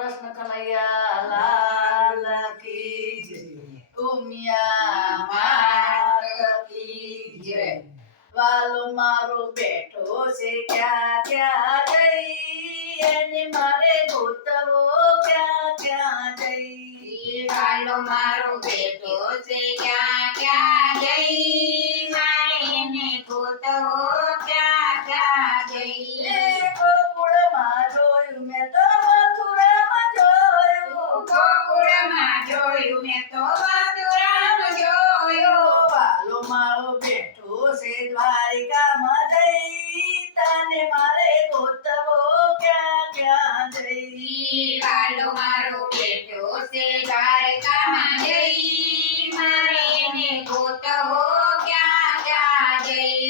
કૃષ્ણ કનૈયા લાલ કી જય. ઉમિયા માત કી જય. વાલો મારો બેઠો છે ક્યાં ક્યાં જઈ, એને મારે ગોતવો ક્યાં ક્યાં જઈ. વાલો મારો બેટો છે ક્યાં ક્યાં જઈ, મારે એને ગોતવો ક્યાં ક્યાં જઈ. ગોકુળમાં જોયું મેં તો મથુરામાં જોયું, ગોકુળમાં જોયું મેં તો મથુરામાં જોયું. વાલો મારો બેઠો છે દ્વારિકામાં જઈ, તને મારે ગોતવો ક્યાં ક્યાં જઈ. વાલો મારો બેટો છે દ્વારકામાં જઈ, મારે એને ગોતવો ક્યાં ક્યાં જઈ.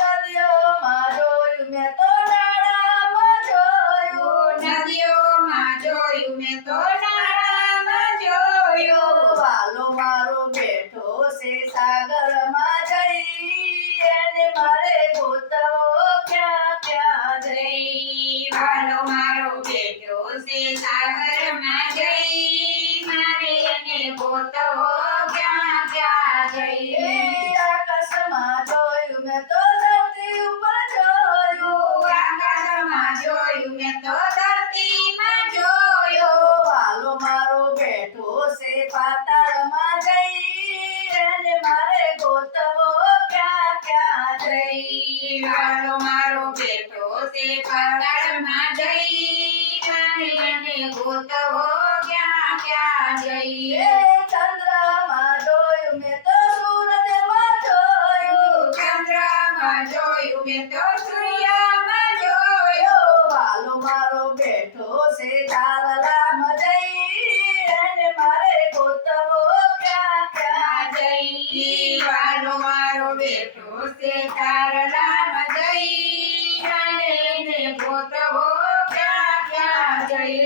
નદીઓમાં જોયું મેં તો નાળામાં જોયું, નદીઓમાં જોયું મેં તો નાળામાં જોયું. વાલો મારો બેઠો છે સાગરમાં જઈ, એને મારે ગોતવો ક્યાં ક્યાં જઈ. વાલો મારો બેટો છે સાગરમાં જઈ, મારે એને ગોતવો ક્યાં ક્યાં જઈ. આકાશમાં જોયું મેં તો ધરતી ઉપર જોયું, આકાશમાં જોયું મેં તો ધરતીમાં જોયું. વાલો મારો બેઠો છે પાતાળમાં જઈ, એને મારે ગોતવો ક્યાં ક્યાં જઈ. વાલો મારો બેટો છે પાતાળમાં જઈ, મારે એને ગોતવો ક્યાં ક્યાં જઈ. ચંદ્રમાં જોયું મેં તો સૂરજમાં જોયું, ચંદ્રમાં જોયું મેં તો સૂર્યમાં જોયું. વાલો મારો બેઠો છે તારલામાં જઈ, એને મારે ગોતવો ક્યાં ક્યાં જઈ. વાલો મારો બેટો છે તારલામાં જઈ, મારે એને ગોતવો ક્યાં ક્યાં જઈ.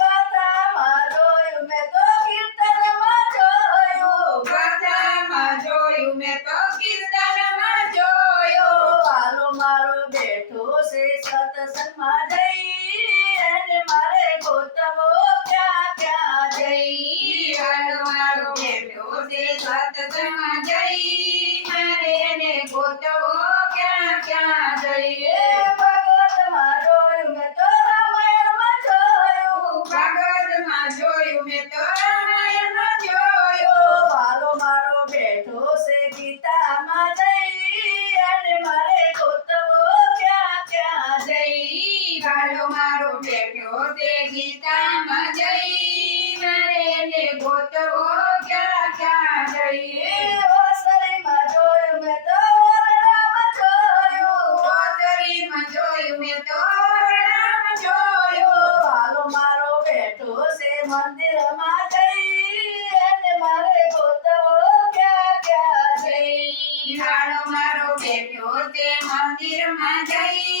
કથામાં જોયું મેં તો કીર્તનમાં જોયું, કથામાં જોયું મેં તો કીર્તનમાં જોયું. વાલો મારો બેઠો છે સત્સંગમાં જઈ, એને મારે ગોતવો ક્યાં ક્યાં જઈ. વાલો મારો બેટો છે સત્સંગમાં જઈ, મારે એને ગોતવો ક્યાં ક્યાં જઈ. ભગવતમાં જોયું મેં તો રામાયણમાં જોયું, ભાગવતમાં જોયું મેં તો રામાયણમાં જોયું. વાલો મારો બેઠો છે ગીતામાં જઈ, એને મારે ગોતવો ક્યાં ક્યાં જઈ. વાલો મારો બેટો છે ગીતામાં જઈ, મારે એને ગોતવો ક્યાં ક્યાં જઈ. ઓસરીમાં જોયું મેં તો ઓરડામાં જોયું, ઓસરીમાં જોયું મેં તો ઓરડામાં જોયું. વાલો મારો બેઠો છે મંદિરમાં જઈ, એને મારે ગોતવો ક્યાં ક્યાં જઈ. વાલો મારો બેટો છે મંદિરમાં જઈ,